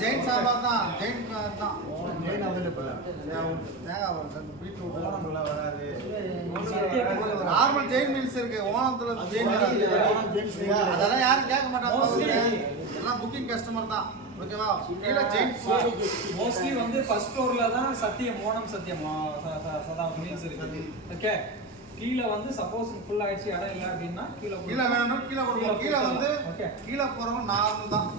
ஜெயின் சாம்பார் தான் ஜெயின் தான் ஜெயின் அவைலபிள் தேங்காய் வரும் பீட்ரூட் வராது நார்மல் ஜெயின் மீல்ஸ் இருக்கு ஓணத்துல ஜெயின் அதெல்லாம் யாரும் கேட்க மாட்டாங்க எல்லாம் புக்கிங் கஸ்டமர் தான் ஓகேவா கீழே ஜெயின் மோஸ்ட்லி வந்து ஃபர்ஸ்ட் ஃப்ளோர்ல தான் சத்தியம் ஓணம் சத்தியம் சதா மீல்ஸ் இருக்கு ஓகே கீழே வந்து சப்போஸ் ஃபுல் ஆயிடுச்சு இடம் இல்லை அப்படின்னா கீழே வேணும் கீழே கொடுப்போம் கீழே வந்து கீழே போறவங்க நார்மல் தான்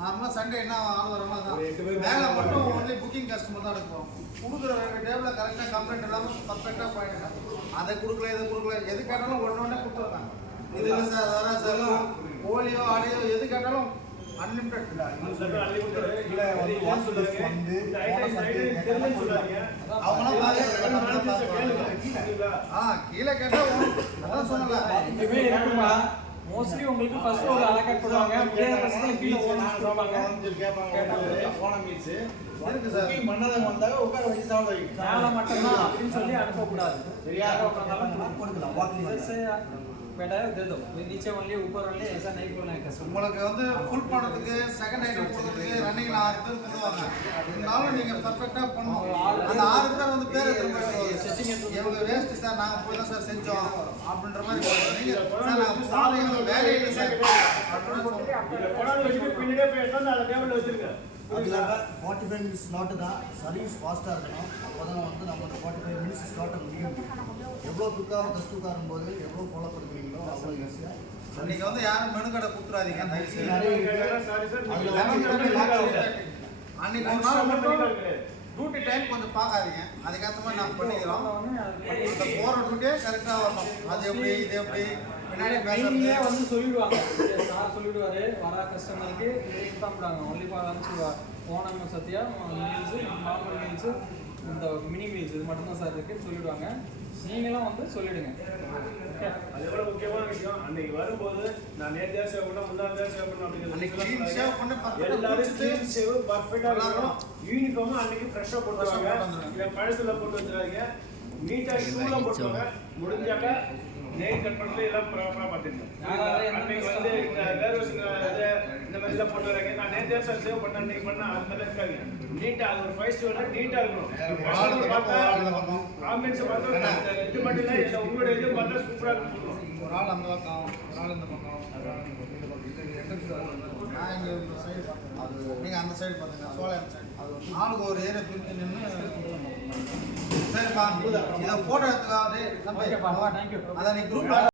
நார்மலா சண்டே என்ன ஆள் வரணும் தான் மேலே மட்டும் ஒன்லி புக்கிங் கஸ்டமர் தான் இருக்கும் கொடுக்குற ரெண்டு டேபிள கரெக்டாக கம்ப்ளைண்ட் இல்லாமல் பர்ஃபெக்டாக போயிட்டு அதை கொடுக்கல இதை கொடுக்கல எது கேட்டாலும் ஒன்று கொடுத்துருக்காங்க இது இல்லை சார் அதெல்லாம் சார் போலியோ ஆடியோ எது கேட்டாலும் அன்லிமிட்டட் கீழே கேட்டா அதான் சொன்னல மோஸ்ட்லி உங்களுக்கு ஃபர்ஸ்ட் ஃப்ளோர்ல அலோகேட் பண்ணுவாங்க அப்படியே ஃபர்ஸ்ட்ல கீழ ஓடுவாங்க போன மீல்ஸ் இருக்கு சார் மன்னதம் வந்தாங்க உட்கார வச்சு சாப்பிட வைங்க மேல மட்டும் தான் அப்படினு சொல்லி அனுப்ப கூடாது சரியா உட்கார்ந்தாலும் கொடுக்கலாம் வாக்கிங் बेटा दे दो नीचे ओनली ऊपर ओनली ऐसा नहीं बोलना है कस्टमर உங்களுக்கு வந்து ஃபுல் பண்ணதுக்கு செகண்ட் ஐட்டம் கொடுக்கிறதுக்கு ரன்னிங்ல 6 பேர் கொடுவாங்க இருந்தாலும் நீங்க பெர்ஃபெக்ட்டா பண்ணனும் அந்த 6 பேர் வந்து பேர் எடுத்து இவங்க வேஸ்ட் சார் நாங்க போய் தான் சார் செஞ்சோம் அப்படின்ற மாதிரி நீங்க சார் நாங்க சாலையில வேலை இல்ல சார் கொடால வச்சிட்டு பின்னாடியே போய் எடுத்து அந்த டேபிள்ல வச்சிருங்க அதுல 45 minutes ஸ்லாட் தான் சர்வீஸ் ஃபாஸ்டா இருக்கணும் அப்பதான் வந்து நம்ம 45 minutes ஸ்லாட் முடியும் எவ்வளவு குயிக்காக டஸ்ட் உட்காரும் போது எவ்வளவு ஃபாலோ பண்ணுவீங்களோ அவ்வளவு ஈஸியா நீங்க வந்து யாரும் மெனு கடை குத்துறாதீங்க அன்னைக்கு ஒரு நாள் மட்டும் டியூட்டி டைம் கொஞ்சம் பார்க்காதீங்க அதுக்கேற்ற மாதிரி நாங்கள் பண்ணிக்கிறோம் அந்த போகிற டியூட்டியே கரெக்டாக வரணும் அது எப்படி இது எப்படி பின்னாடி மெயின்லேயே வந்து சொல்லிடுவாங்க சார் சொல்லிடுவாரு வர கஸ்டமருக்கு இன்ஃபார்ம் பண்ணுவாங்க ஒன்லி ஃபார் அனுப்பிச்சுடுவா Onam sadya meals normal meals இந்த மினி மீல்ஸ் இது மட்டும்தான் சார் இருக்குன்னு சொல்லிடுவாங்க நீங்களும் வந்து சொல்லிடுங்க அது எவ்வளவு முக்கியமான விஷயம் அன்னைக்கு வரும்போது நான் நேர்த்தியா சேவ் பண்ண முன்னாடியா சேவ் பண்ண அப்படிங்கிறது எல்லாரும் க்ளீன் சேவ் பர்ஃபெக்ட்டா இருக்கணும் யூனிஃபார்ம் அன்னைக்கு ஃப்ரெஷ்ஷா போட்டுவாங்க இல்ல பழசுல போட்டு வச்சிராதீங்க நீட்டா ஷூல போட்டுவாங்க முடிஞ்சாக்க நெயில் கட் பண்ணல எல்லாம் ப்ராப்பரா பாத்துங்க அன்னைக்கு வந்து இந்த வேர்வஸ் இந்த மாதிரி எல்லாம் போட்டு வராங்க நான் நேர்த்தியா சேவ் பண்ண அன்னைக்கு பண்ண அந்த மாதிரி இருக்காங்க நீட்டா அது ஒரு 5 ஸ்டார் நீட்டா இருக்கணும் பார்த்தா காம்பினேஷன் பார்த்தா இது மட்டும் இல்ல இந்த உங்களோட இது பார்த்தா சூப்பரா இருக்கும் ஒரு ஆள் அந்த பக்கம் ஒரு ஆள் இந்த பக்கம் நான் இங்க இந்த சைடு அது நீங்க அந்த சைடு பாத்தீங்க சோலையார் சைடு அது ஆளுக்கு ஒரு ஏரியா பிரிச்சு நின்னு சரிப்பா இத போட்டோ எடுத்துக்காதே ஓகேப்பா தேங்க் யூ அத நீ குரூப்ல